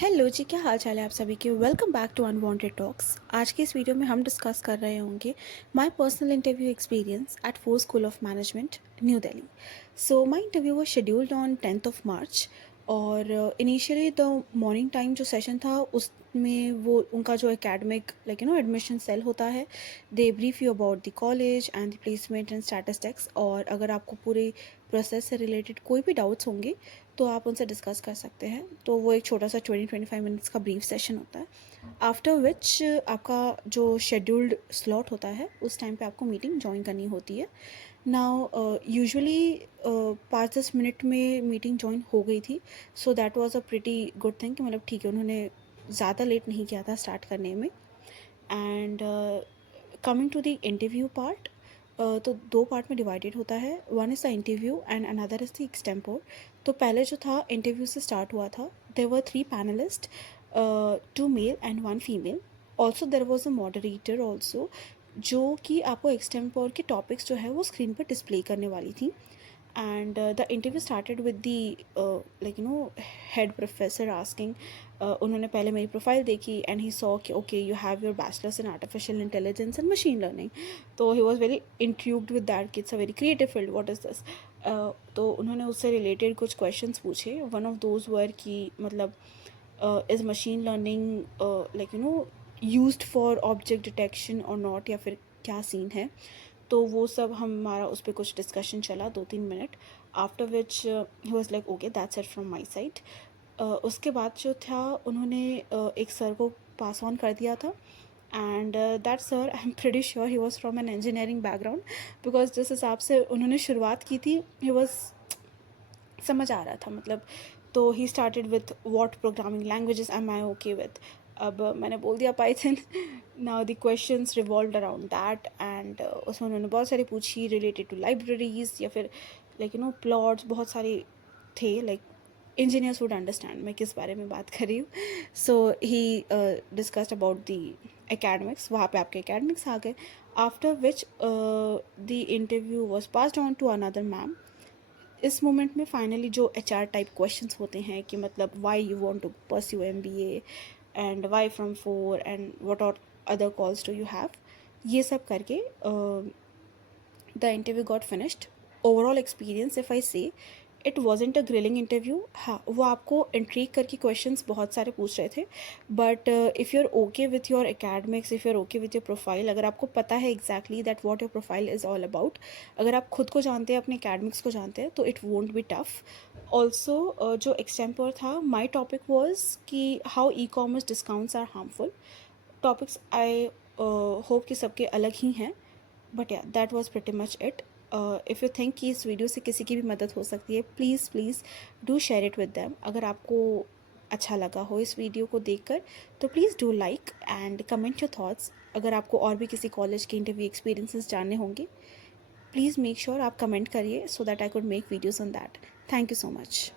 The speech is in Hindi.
हेलो जी, क्या हाल चाल है आप सभी के। Welcome back to Unwanted Talks. आज के इस वीडियो में हम डिस्कस कर रहे होंगे my personal interview experience eight force school of management, new Delhi. So my interview was scheduled on 10th of March और इनिशियली द मॉर्निंग टाइम जो सेशन था उसमें वो उनका जो एकेडमिक एडमिशन सेल होता है, they brief you about the college and the placement and statistics. और अगर आपको पूरे प्रोसेस से रिलेटेड कोई भी डाउट्स होंगे तो आप उनसे डिस्कस कर सकते हैं। तो वो एक छोटा सा 20-25 मिनट्स का ब्रीफ सेशन होता है, आफ्टर विच आपका जो शेड्यूल्ड स्लॉट होता है उस टाइम पे आपको मीटिंग ज्वाइन करनी होती है। नाउ यूजुअली 5-10 मिनट में मीटिंग ज्वाइन हो गई थी, so that was a pretty good thing कि मतलब ठीक है, उन्होंने ज़्यादा लेट नहीं किया था स्टार्ट करने में। And coming to the interview part, तो दो पार्ट में डिवाइडेड होता है। One is the interview and another is the extempore. तो पहले जो था इंटरव्यू से स्टार्ट हुआ था, there were 3 panelist, 2 male and 1 female. Also there was a moderator also, जो कि आपको एक्सटेम्पोर के टॉपिक्स जो है वो स्क्रीन पर डिस्प्ले करने वाली थी। And the interview started with the head professor asking, उन्होंने पहले मेरी प्रोफाइल देखी एंड ही सॉ कि okay you have your bachelors in artificial intelligence and machine learning. तो he was very intrigued with that कि it's a very creative field, what is this. तो उन्होंने उससे रिलेटेड कुछ क्वेश्चंस पूछे। वन ऑफ दोज वर कि मतलब is machine learning used for object detection और नॉट, या फिर क्या सीन है। तो वो सब हमारा उस पर कुछ डिस्कशन चला 2-3 minute, after which he was like okay that's it from my side. उसके बाद जो था उन्होंने एक सर को पास ऑन कर दिया था, and that sir I am pretty sure he was from an engineering background, because जिस हिसाब से उन्होंने शुरुआत की थी ही वॉज समझ आ रहा था मतलब। तो he started with what programming languages am I okay with. अब मैंने बोल दिया Python. Now the questions revolved around that, and उसमें उन्होंने बहुत सारी पूछी रिलेटेड टू लाइब्रेरीज या फिर प्लॉट्स, बहुत सारे थे। लाइक इंजीनियर्स वुड अंडरस्टैंड मैं किस बारे में बात कर रही हूँ। So he discussed about the academics, वहाँ पे आपके एकेडमिक्स आ गए। After which the interview was passed on to another ma'am. इस मोमेंट में फाइनली जो HR टाइप क्वेश्चंस होते हैं कि मतलब why you want to pursue MBA and why from 4 and what are other calls do you have, ये सब करके the interview got finished. Overall experience if I say, it wasn't a grilling interview. हाँ, वो आपको इंट्रीग करके क्वेश्चंस बहुत सारे पूछ रहे थे, but if you are okay with your academics, if you are okay with your profile, अगर आपको पता है exactly that what your profile is all about, अगर आप खुद को जानते हैं, अपने एकेडमिक्स को जानते हैं, तो it won't be tough. Also जो एक्सटेम्पर था, माई टॉपिक वॉज कि how E-commerce discounts are harmful. Topics I hope कि सबके अलग ही हैं, but yeah that was pretty much it. If you think कि इस वीडियो से किसी की भी मदद हो सकती है, please please do share it with them. अगर आपको अच्छा लगा हो इस वीडियो को देखकर तो please do like and comment your thoughts. अगर आपको और भी किसी कॉलेज के इंटरव्यू एक्सपीरियंसेस जानने होंगे, प्लीज़ मेक श्योर आप कमेंट करिए so that I could make videos on that. Thank you so much.